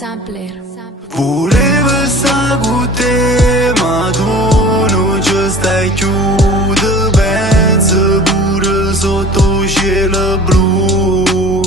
Sampler. Volevo sta con te, ma tu non ci stai chiude, penso pure sotto cielo blu.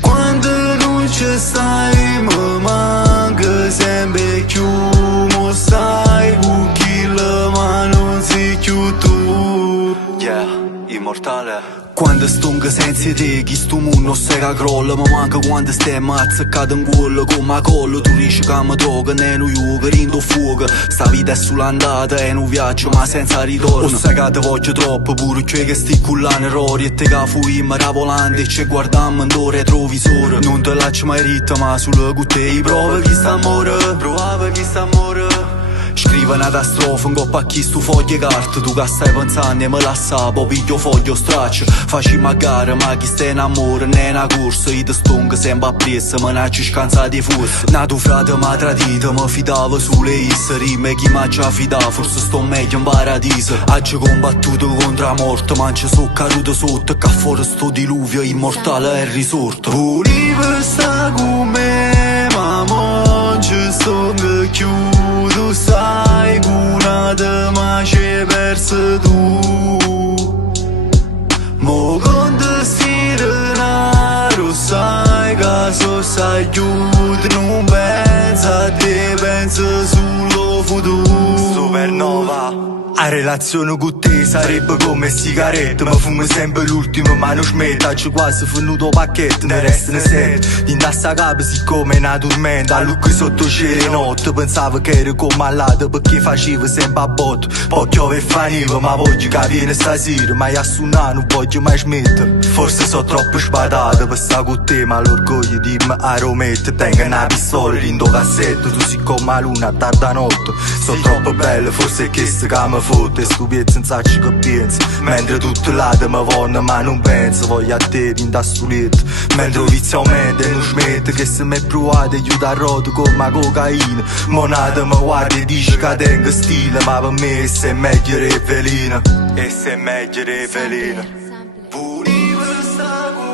Quando non ci stai mi manca sempre più, mo stai con chi ma non sei più tu. Yeah, immortale. Quando stongo senza te, chi sto mondo se che crolla. Mi manca quando stiamo azzeccati in quello come a collo. Tu dici che mi droga, ne non io che rindo fuoco. Sta vita è sull'andata e non viaggio ma senza ritorno. O sai che te voglio troppo, pure che sti cullano errori. E te che fuimmo da volante e ci guardammo in do retrovisore. Non te lascio mai ritta ma sulle con te prova chi sta amore, provava chi sta amore. Scrivo una strofa in coppa a chi stu foglie carte. Tu che stai pensando e me la sa, poi piglio foglio straccio. Facciamo a gara ma chi sta in amore non è una corsa. Io te stongo sempre appresso, me ne ci scansati forse. Nato frate m'ha tradito, mi fidavo sulle isseri. Me chi m'ha già fidato, forse sto meglio in paradiso. Oggi combattuto contro la morte, ma ci so caduto sotto. Che fuori sto diluvio immortale è risorto. Volevo sta con me, ma mo ci stongo chiuso. Sai curata ma c'è perso tu. Mo con sti denaro sai che so sai chiudere. Non pensa a te, pensa sullo futuro. Supernova. La relazione con te sarebbe come sigarette. Ma fumo sempre l'ultimo ma non smetta. C'è quasi finito pacchetto, ne restano sette. Indassa capo siccome è una tormenta. A lucchi sotto cielo notte. Pensavo che ero come all'altro perché facevo sempre a botto. Poi piove e faniva ma voglio che viene stasera. Ma io a suonare non voglio mai smettere. Forse sono troppo sbadato per stare con te, ma l'orgoglio di me a romette. Tengo una pistola in do cassetto. Tu sei come la luna a tarda notte. Sono troppo bello, forse è questo che mi fotte. Stupiezza non sacci che pensi. Mentre tutte l'altre mi vanno ma non penso. Voglio a te in da stuletto. Mentre il vizio aumenta e non smette. Che se mi provate aiuta a roto come la cocaina. Monata mi guarda e dice che tengo stile. Ma per me essa è meglio e velina. Essa è meglio e velina. Volevo sta con